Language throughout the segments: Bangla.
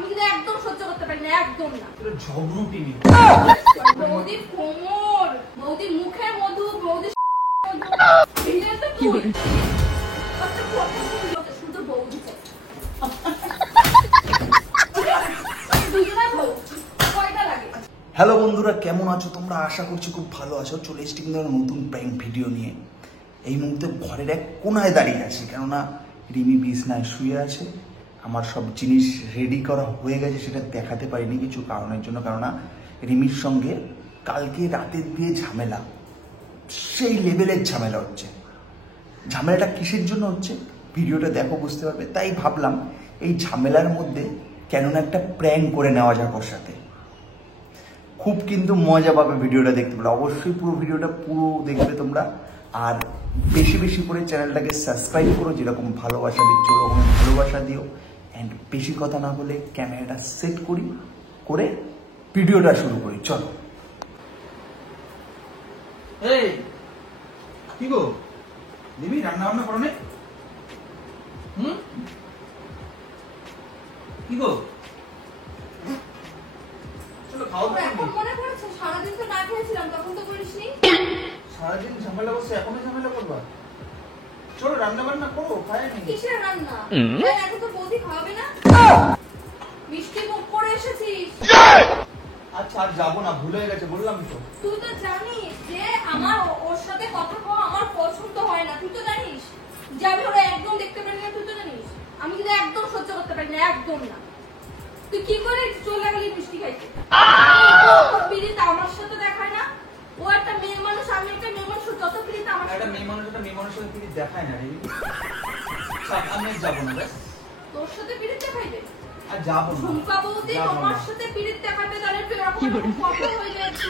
আমি কিন্তু একদম সহ্য করতে পারি না, একদম না। তোর ঝগড়ুটি নি বৌদি কোমর, বৌদি মুখে মধু, বৌদি ভিড়ে তো কি আচ্ছা কথা বলতে শুধু বৌদি চাই। দুজনা বউ কয়টা লাগে? হ্যালো বন্ধুরা, কেমন আছো তোমরা? আশা করছি খুব ভালো আছো। চলে এসেছি কিন্তু নতুন প্র্যাঙ্ক ভিডিও নিয়ে। এই মুহূর্তে ঘরের এক কোনায় দাঁড়িয়ে আছি, কেননা রিমি বিছনায় শুয়ে আছে। আমার সব জিনিস রেডি করা হয়ে গেছে, সেটা দেখাতে পারিনি কিছু কারণের জন্য, কেননা রিমির সঙ্গে কালকে রাতের দিয়ে ঝামেলা, সেই লেভেলের ঝামেলা হচ্ছে। ঝামেলাটা কিসের জন্য হচ্ছে ভিডিওটা দেখো, বুঝতে পারবে। তাই ভাবলাম এই ঝামেলার মধ্যে কেননা একটা প্র্যাঙ্ক করে নেওয়া যাক ওর সাথে। খুব কিন্তু মজা পাবে ভিডিওটা দেখতে পেলে। অবশ্যই পুরো ভিডিওটা পুরো দেখবে তোমরা, আর বেশি বেশি করে চ্যানেলটাকে সাবস্ক্রাইব করো। যেরকম ভালোবাসা দিচ্ছ ওরকম ভালোবাসা দিও। অ্যান্ড বেশি কথা না বলে ক্যামেরাটা সেট করি, করে ভিডিওটা শুরু করি। চলো। এই কি গো দিবি, রান্না বান্না করো না? কি গো এখন মনে পড়েছে সারাদিন তো না খেয়েছিলাম, তখন তো করিসনি। সারাদিন ঝামেলা বসে এখনো ঝামেলা করবা? চলো রান্না বান্না করো, খায় নাকি? কিসের রান্না? এখন তো বৌদি খাওয়াবে না। মিষ্টি মুখ করে এসেছিস। আচ্ছা আর যাবো না, ভুলে গেছে, বললাম তো। তুই তো জানিস যে আমার ওর সাথে কথা কওয়া আমার পছন্দ হয় না। তুই তো জানিস যে আমি ওরা একদম দেখতে পারি না। তুই তো জানিস আমি কিন্তু একদম সহ্য করতে পারি না, একদম না। তুই কি করে চলে গেলি মিষ্টি খাইতে? পিড়িতে আমার সাথে দেখায় না। ও একটা মেয়ে মানুষ, আমি একটা মেয়ে মানুষ, যত পিড়িতে আমার একটা সাথে। মেয়ে মানুষ একটা মেয়ে মানুষের সাথে পিড়ি দেখায় না রে। আমি যাবো না, ব্যাস। তোর সাথে পিড়িত দেখাইবে? আর যাবো না। ঝুমকা বৌদি তোমার সাথে পিড়িত দেখাতে জানে তো এরকম কথা হয়ে যায়। একটু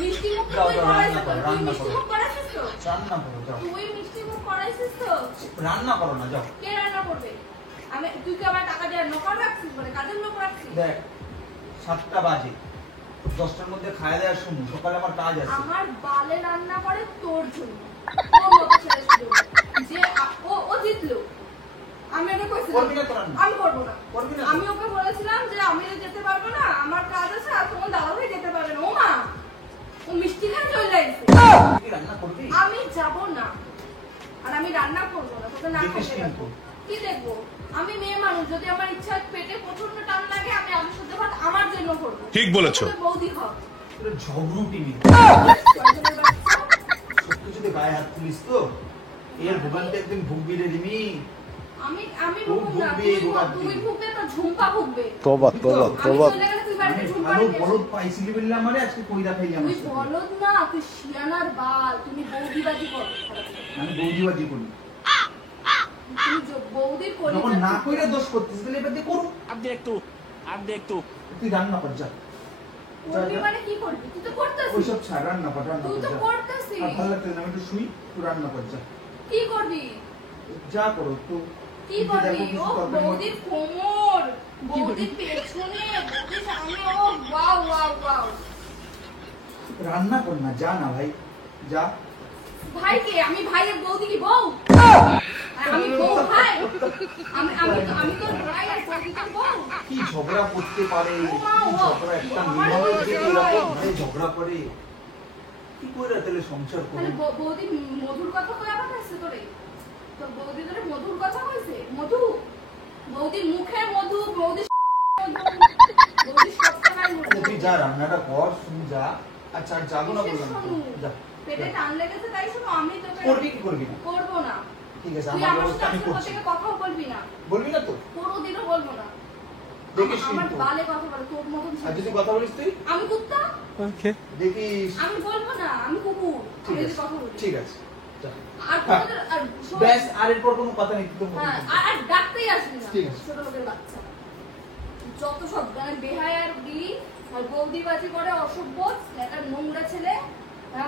মিষ্টি মুখ তুই করাইছিস তো? তুই মিষ্টি মুখ করাইছিস তো? রান্না করো, যাও। তুই মিষ্টি মুখ করাইছিস তো? রান্না করো না, যাও। কে রান্না করবে? আমি তুই কি আমার টাকা দিয়ে নকর রাখছিস, মানে কাজের লোক রাখছিস? দেখ 7টা বাজে, 10টার মধ্যে খাওয়া দেওয়ার সময়, সকালে আমার কাজ আছে। আমার বালে রান্না করে তোর জন্য, তোর মতো ছেলের জন্য। যে ও জিতলো, আমি ওকে কইছিলাম করবি না তো রান্না? আমি করবো না। করবি না? আমি ওকে বলেছিলাম যে আমি যেতে পারবো না, আমার কাজ আছে, আর তোমার দাদা ভাই যেতে পারবে না। ও মা, ও মিষ্টি খান চলে যাইছে। তুই রান্না করবি? আমি যাব না, আর আমি রান্না করবো না। তোকে না দেখিস খেতে কিন্তু। পারবো। কি দেখবো? আমি মেয়ে মানুষ, যদি আমার ইচ্ছা পেটে প্রচন্ড টান লাগে, আমি আলু সেদ্ধ ভাত আমার জন্য করবো। ঠিক বলেছো। তোকে বৌদি খাও। তোর ঝগড়ুটি নি কয়জনের বাচ্চা? সত্যি যদি গায়ে হাত তুলিস তো এর ভোগান্তে একদিন ভুগবি রে রিমি। আমি খুব ভুগবো না। ভুগবি এই ভোগান্তি। তুই ভুগবে তো ঝুমকা ভুগবে। তোবা তোবা আমি তোবা। চলে গেলে তুই বাড়িতে ঝুমকা ভালো নিয়ে আসবি। বলদ পাইছিলি বললাম, মানে আজকে কইরা খাইলাম। তুই বলদ না, তুই শিয়ানার বাল। তুমি বৌদিবাজি করো। আমি বৌদিবাজি করি। তুমি বৌদির করি যখন না কইরা দোষ করতিস তাহলে এবার দিয়ে করু। आप देख तू তুই রান্না কর, যা। করবি মানে কি করবি? তুই তো করতেছিস। ওইসব ছাড়, রান্না কর, রান্না তুই কর, তো যা। করতেছিস। আর ভালো লাগছে না, আমি একটু শুই, তুই রান্না কর, যা। কি করবি? যা করো তো। কি করবি? ও বৌদির কোমর, বৌদির পেছনে, বৌদির সামনে। ও ওয়াও ওয়াও ওয়াও। রান্না কর না, যা না ভাই, যা। ভাই কে? আমি ভাইয়ের বৌদি কি বউ? আমি বউ ভাই? আমি তো ভাই আর বৌদি তো বউ। কি ঝগড়া করতে পারে, ও মা, কি ও, ঝগড়া, একটা আমার মেয়ে বলছে যদি ভাই। এরকম ভাই ঝগড়া করে কি করে তাহলে সংসার তাহলে করবে? বৌদি মধুর কথা কই আবার কাছে তোরে? তো বৌদি তোরে মধুর কথা কইছে? মধু, বৌদির মুখে মধু, বৌদি বৌদি সব সময় মধু। তুই যা, রান্নাটা কর, শুনি যা। আচ্ছা আর যাবো না বললাম তো, যা। পেটে টান লেগেছে তাই শোনো, আমি তোকে করবি কি করবি না? করবো না। ঠিক আছে, তুই আমার আমার ব্যবস্থা সাথে আমি আজকের পর করছি। থেকে কথাও বলবি না। বলবি না তো? কোনোদিনও বলবো না। দেখিস আমার কিন্তু। বালে কথা বলে তোর মতন আর ছেলে। যদি কথা বলিস তুই আমি কুত্তা? দেখিস। আমি বলবো না, আমি কুকুর। ঠিক আমি আছে, যদি কথা বলি। ঠিক আছে, যা। আর কোনোদিন আর শোন, ব্যাস, আর এরপর কোনো কথা নেই, তুই তো হ্যাঁ, আর ডাকতেই আসবি না। ঠিক আছে। ছোট লোকের বাচ্চা যত সব মানে বেহায়ার বিড়ি আর বৌদিবাজি করে, অসভ্য একটা নোংরা ছেলে।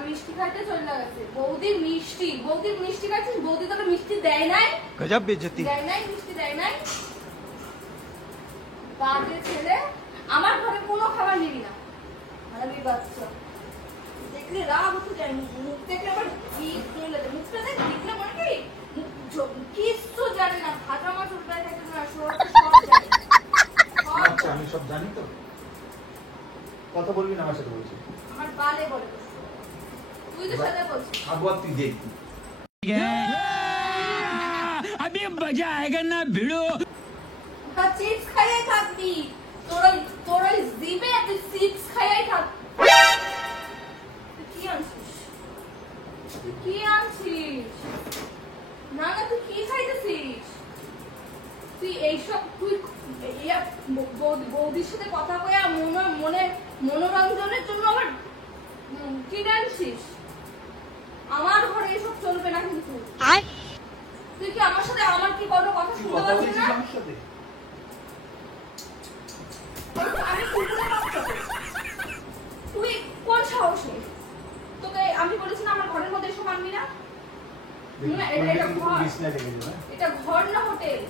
মিষ্টি খাইতে চলে গেছে। বৌদির মিষ্টি খাইছিস? বৌদি তোকে মিষ্টি দেয় নাই? गजब बेइज्जती দেয় নাই, মিষ্টি দেয় নাই। বাজে ছেলে। আমার ঘরে কোনো খাবার নিবি না। আমি বাচ্চা দেখলে রাগ উঠে যায়। মুখ দেখলে আবার কি চলে যায়। মুখটা দেখ, দেখলে মনে কি কিচ্ছু জানে না। ভাজা মাছ উল্টায় থাকে না, সব জানে। জানি তো কথা বলবি না আমার সাথে বলছি আমার গালে বলে তুই তো সাথে বলছিস আবার তুই দেখবি अभी मजा आएगा ना भिड़ो চিপস খাইয়ে থাকবি তোর ওই জিভে তুই চিপস খাইয়ে থাকবি তুই কি আনছিস না না তুই কি খাইতেছিস তুই এইসব তুই বৌদির সাথে কথা কয়ে মনোরঞ্জনের জন্য আবার কি আনছিস আমার ঘরে এসব চলবে না কিন্তু তুই কি আমার সাথে আমার কি কোনো কথা শুনতে পাচ্ছিস না আমার সাথে আমি কুকুরের বাচ্চা তো। তুই কোন সাহসে তোকে আমি বলেছি না আমার ঘরের মধ্যে এসব আনবি না না, এটা ঘর। এটা ঘর না হোটেল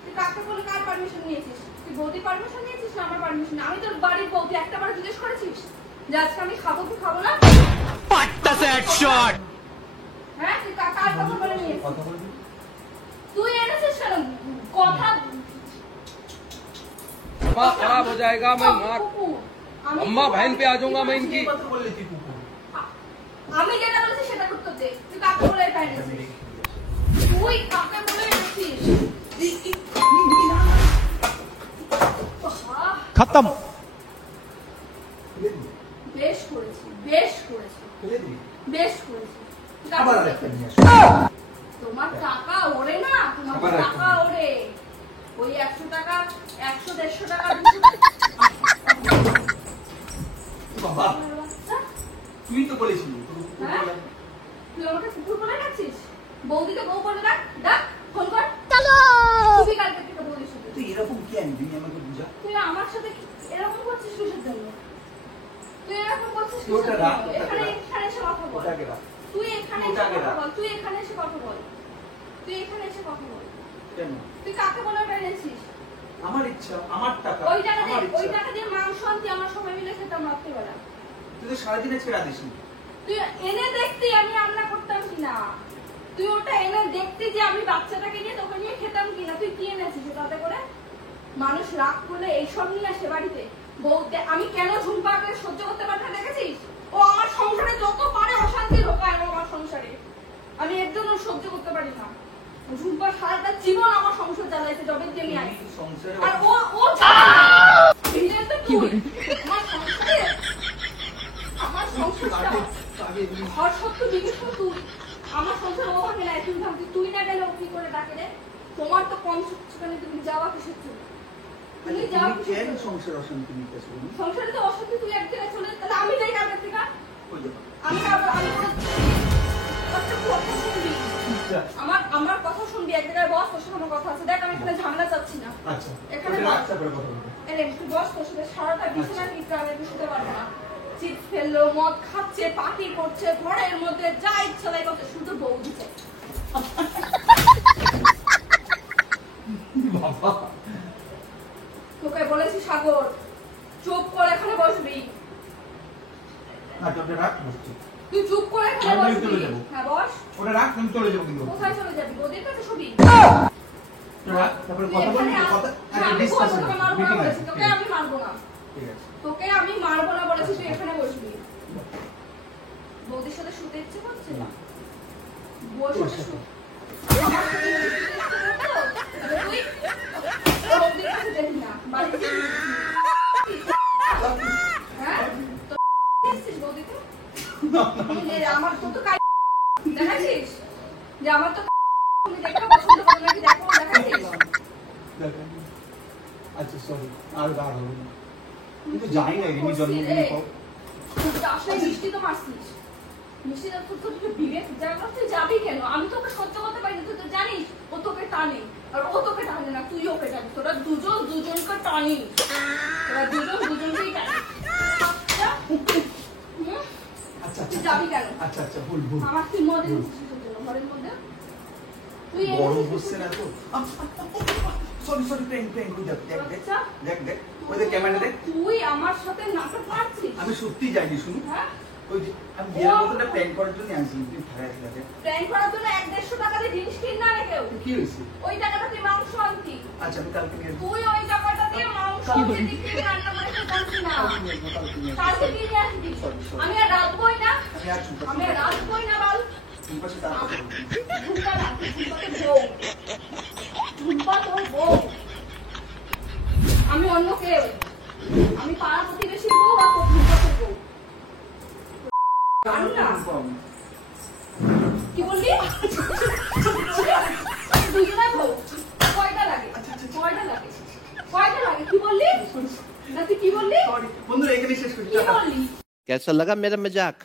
তুই কাকে বলে কার পারমিশন নিয়েছিস তুই বৌদি পারমিশন নিয়েছিস না আমার পারমিশন আমি তোর বাড়ির বৌদি একটা বার জিজ্ঞেস করেছিস যে আজকে আমি খাবো কি খাবো না হ্যাঁ তুই কার কথা বলে নিয়েছিস কথা বলবি তুই এনেছিস কেন কথা अम्मा खराब हो जाएगा मैं मार কুকুর। আমি अम्मा बहन पे आ जाऊंगा मैं इनकी কথা বললে তুই কুকুর আমি যেটা বলেছি সেটা করতে দে তুই কাকে বলে এটা এনেছিস তুই কাকে বলে এনেছিস আহ, खत्म বেশ করেছি ফেলে দিবি তুই কাকে আবার বলে আরেকটা নিয়ে এনেছিস? আসো তোমার টাকা ওরে না তোমার আবার একটা টাকা নিয়ে ওরে ওই 100 টাকা 100 150 টাকা 200 টাকা বাবা বাচ্চা, তুই তো বলেছিলি তোর কুকুর হ্যাঁ? বলে। তুই আমাকে কুকুর বলে ডাকছিস বৌদিকে বউ বলে ডাক ফোন কর তুই কালকে থেকে বৌদির সাথে তুই এরকম কি আনবি আমাকে বুঝা তুই আমার সাথে এরকম করছিস কিসের জন্য তুই এরকম করছিস তুই ওটা কিসের রাখ, জন্য? ওটাকে এখানে রাখ। এখানে এসে কথা বল ওটাকে রাখ তুই এখানে এসে ওটাকে কথা রাখ। বল তুই এখানে এসে কথা বল কেন তুই কাকে বলে পেরেছিস আমার ইচ্ছা আমার টাকা ওই টাকা আমার দিয়ে ইচ্ছা মাংস আনতি আমরা সবাই মিলে খেতাম রাত্রিবেলা তুই তো সারাদিনে ছেড়া দিস তুই এনে দেখতি আমি রান্না করতাম কিনা তুই ওটা এনে দেখতি যে আমি বাচ্চাটাকে নিয়ে তোকে নিয়ে খেতাম কিনা তুই কি এনেছিস তাতে করে মানুষ রাগ করলে এইসব নিয়ে আসে বাড়িতে বউতে আমি কেন ঝুমপাকে সহ্য করতে পারি না দেখেছিস ও আমার সংসারে যত পারে অশান্তি ঢোকায় আমার সংসারে আমি এর জন্য সহ্য করতে পারি না ঝুমপা সারাটা জীবন আমার সংসার চালাইছে যবে দিয়ে আমি আইছি সংসারে আর ও ভিলেন তো তুই আমার সংসারে আমার সংসারটা ঘর সত্য জিজ্ঞেস কর তুই আমার সংসার ও ভাঙে নাই তুই ভাবছি তুই না গেলে ও কি করে ডাকে রে তোমার তো কম সেখানে তুমি যাওয়া কিসের জন্য তুমি যাওয়া কিসের কেন জন্য? সংসার অশান্তি নিতে শুরু সংসারে তো অশান্তি তুই একদিনে চলে তাহলে আমি যাই কালকে থেকে কই যাবো আমি পারবো আমি কোনো একটা কথা শুনবি আমার কথা শুনবি এক জায়গায় বস তোর সাথে আমার কথা আছে দেখ আমি এখানে ঝামেলা চাচ্ছি না আচ্ছা এখানে ওটা বস। রাখতে পারে কথা বলবো আরে তুই বস তোর সাথে সারাটা বিছানা নিতে আমি শুতে পারবো না চিপস ফেললো মদ খাচ্ছে পার্টি করছে ঘরের মধ্যে যা ইচ্ছা তাই করছে শুধু বউ দিচ্ছে বাবা তোকে বলেছি সাগর চুপ করে এখানে বসবি না তো ওটা রাখ বসছি তুই চুপ করে এখানে আমি বসবি চলে যাবো। হ্যাঁ বস ওটা রাখ আমি চলে যাবো কিন্তু কোথায় চলে যাবি ওদের কাছে শুবি ওটা রাখ তারপরে তুই কথা বলবি এখানে কথা না, আমি ডিসকাশন তোকে মারবো না বলেছি তোকে আমি মারবো না ঠিক আছে তোকে আমি মারবো না বলেছি তুই এখানে বসবি বৌদির সাথে শুতে ইচ্ছে করছে না বসে তোর সাথে। আমার সাথে শুতে ইচ্ছে করে তো? তাহলে তুই বৌদির কাছে যাবি না বাড়িতে যাবি। হ্যাঁ তোর এসেছিস বৌদিতে? আমার তো কাজ দেখাচ্ছিস যে আমার তো তুমি দেখতে পছন্দ করো নাকি দেখো দেখাচ্ছিস আচ্ছা সরি আর বার হবে না কিন্তু জানি না রিমি জন্মদিনে আসলে মিষ্টি তো মারছিস মিষ্টি তো তোর তো বিবেক জায়গা তুই যাবি কেন আমি তোকে সহ্য করতে পারি না তুই তো জানিস ও তোকে টানে আর ও তোকে টানে না তুই ওকে টানিস তোরা দুজন দুজনকে টানিস তোরা দুজন দুজনকেই টানিস আচ্ছা? হুম? আচ্ছা তুই যাবি কেন আচ্ছা আচ্ছা ভুল ভুল আমার তুই মনে ঘরের মধ্যে তুই গরম এনেছিস হচ্ছে না তো সরি সরি প্রেম প্রেম দেখ দেখ দেখ দেখ দেখ ওই দেখ ক্যামেরা দেখ তুই আমার সাথে নাটক মারছিস আমি সত্যি যাইনি শুনি হ্যাঁ ওই যে আমি বিয়ের বোতলটা প্যাক করার জন্য আনছি, তুই ভাড়া দিলাতে। প্র্যাঙ্ক করার জন্য 1-150 টাকা দিয়ে জিনিস কিন না রে কেউ। কি হয়েছে? ওই টাকাটা দিয়ে মাংস আনতি। আচ্ছা আমি কালকে নিয়ে তুই ওই টাকাটা দিয়ে মাংস আনতি, তুই রান্না করে খেতে পারবি না। কালকে দিয়ে নিয়ে আসবি। আমি আর রাখবোই না। আমি আর চুপ আমি আর রাখবোই না বাল। তুমি পাশে তারপর ঝুম্পা না, ঝুম্পাকে বউ। ঝুম্পা তোর বউ। আমি অন্য কেউ। আমি পাড়া প্রতিবেশীর বউ আর তোর ঝুম্পাকে বউ। জানি না। কি বললি? দুজনে বউ। কয়টা লাগে? কয়টা লাগে? কয়টা লাগে? কি বললি? না তুই কি বললি? সরি বন্ধুরা, এখানে শেষ করি। কি বললি? कैसा लगा मेरा मजाक